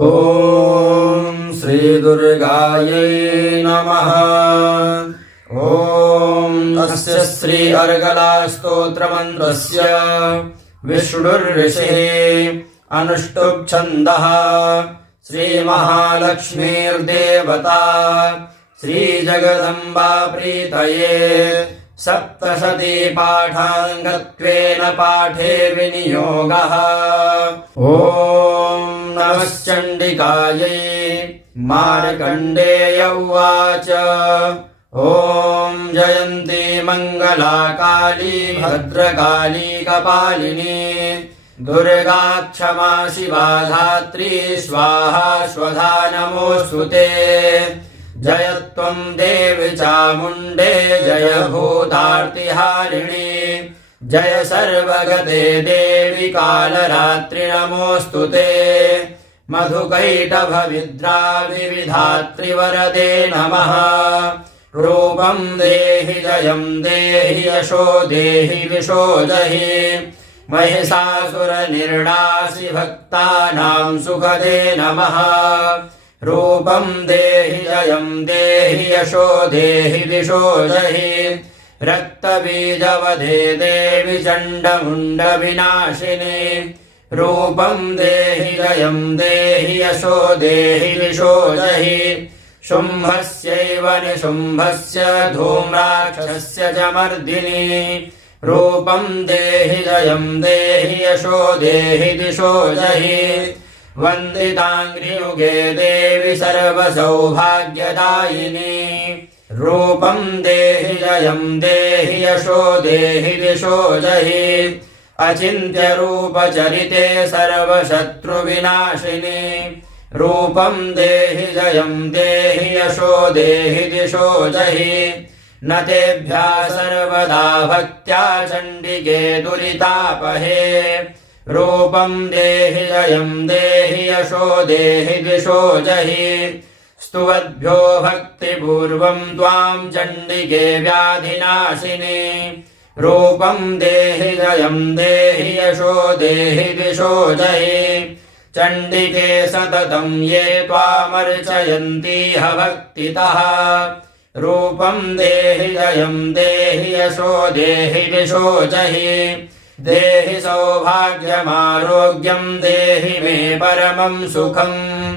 ॐ श्री दुर्गायै नमः। ॐ अस्य श्री अर्गला स्तोत्रमन्त्रस्य विष्णुर्ऋषिः अनुष्टुप् छन्दः श्रीमहालक्ष्मीर्देवता श्रीजगदम्बा प्रीतये सप्तशती पाठाङ्गत्वेन पाठे विनियोगः। ॐ नमश्चण्डिकायै। मार्कण्डेय उवाच ॐ जयन्ती मङ्गला काली भद्रकाली कपालिनी दुर्गा क्षमा शिवा धात्री स्वाहा स्वधा नमोऽस्तु ते। जय त्वं देवी चामुण्डे जय भूतार्तिहारिणी जय सर्वगते देवी कालरात्रि नमोऽस्तु ते। मधुकैटभविद्राविविधात्रिवरदे नमः। रूपं देहि जयं देहि यशो देहि विशो जहि महिषासुरनिर्णासि भक्तानां सुखदे नमः। रूपं देहि जयं देहि यशो देहि विशो जहि रक्तबीजवधे देवि चण्डमुण्डविनाशिनी। रूपं देहि जयं देहि यशो देहि विशो जहि शुम्भस्यैव निशुम्भस्य धूम्राक्षस्य च मर्दिनी। रूपं देहि जयं देहि यशो देहि दिशो जहि वन्दिताङ्घ्रियुगे देवि सर्वसौभाग्यदायिनी। रूपं देहि जयं देहि यशो देहि दिशो जहि अचिन्त्यरूपचरिते सर्वशत्रुविनाशिनी। रूपं देहि जयं देहि यशो देहि दिशो जहि न तेभ्यः सर्वदा भक्त्या चण्डिके दुरितापहे। रूपं देहि जयं देहि यशो देहि दिशो जहि स्तुवद्भ्यो भक्तिपूर्वं त्वां चण्डिके व्याधिनाशिनी। रूपं देहि जयं देहि यशो देहि दिशो जहि चण्डिके सततं ये त्वामर्चयन्तीह भक्तितः। रूपं देहि जयं देहि यशो देहि दिशो जहि देहि सौभाग्यमारोग्यं देहि मे परमं सुखम्।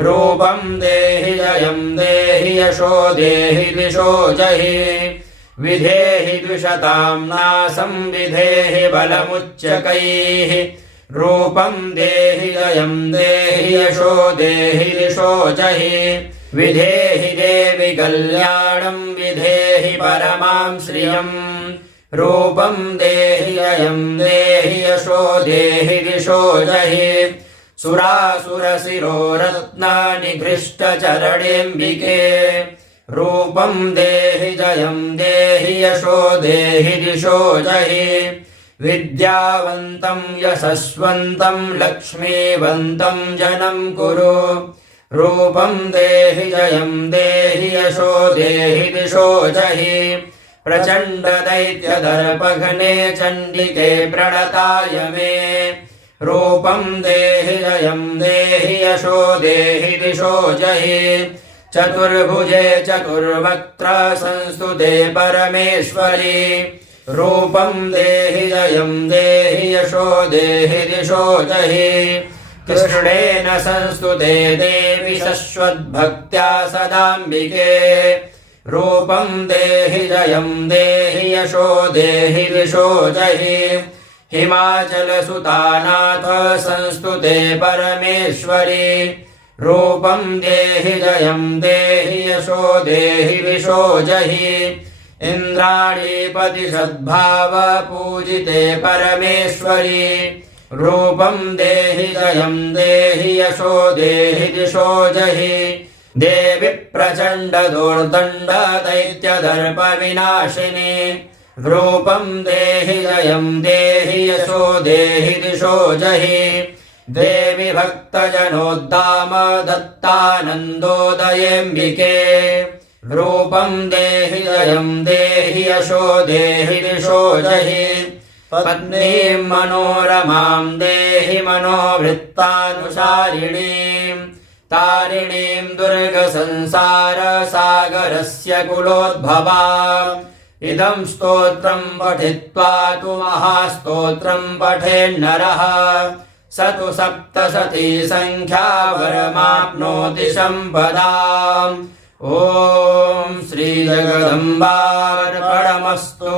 रूपं देहि जयं देहि यशो देहि दिशो जहि विधेहि द्विषतां नासं विधेहि बलमुच्चकैः। रूपं देहि जयं देहि यशो देहि दिशो जहि विधेहि देवि कल्याणं विधेहि परमां श्रियम्। रूपं देहि जयं देहि यशो देहि दिशो जहि सुरासुरशिरोरत्नानिघृष्टचरणेऽम्बिके। रूपं देहि जयं देहि यशो देहि दिशो जहि विद्यावन्तं यशस्वन्तं लक्ष्मीवन्तं जनं कुरु। रूपं देहि जयं देहि यशो देहि दिशो जहि प्रचण्डदैत्यदर्पघ्ने चण्डिके प्रणताय मे। रूपं देहि जयं देहि यशो देहि दिशो जहि चतुर्भुजे चतुर्वक्त्र संस्तुते परमेश्वरी। रूपं देहि जयं देहि यशो देहि दिशो जहि कृष्णेन संस्तुते देवि शश्वद्भक्त्या सदाम्बिके। रूपं देहि जयं देहि यशो देहि दिशो जहि हिमाचलसुतानाथ संस्तुते परमेश्वरी। रूपं देहि जयं देहि यशो देहि दिशो जहि इन्द्राणीपति सद्भाव पूजिते परमेश्वरी। रूपं देहि जयं देहि यशो देहि दिशो जहि देवि प्रचण्ड दुर्दण्ड दैत्यदर्प विनाशिनी। रूपं देहि जयं देहि यशो देहि दिशो जहि देवि भक्तजनोद्दाम दत्तानन्दोदयेऽम्बिके। रूपं देहि जयं देहि यशो देहि दिशो जहि पत्नीं मनोरमां देहि मनोवृत्तानुसारिणीम्। तारिणीं दुर्गसंसारसागरस्य कुलोद्भवा इदं स्तोत्रं पठित्वा तु महास्तोत्रं पठेन्नरः स तु सप्तशती संख्या वरमाप्नोति सम्पदाम् ॐ श्रीजगदम्बार्पणमस्तु।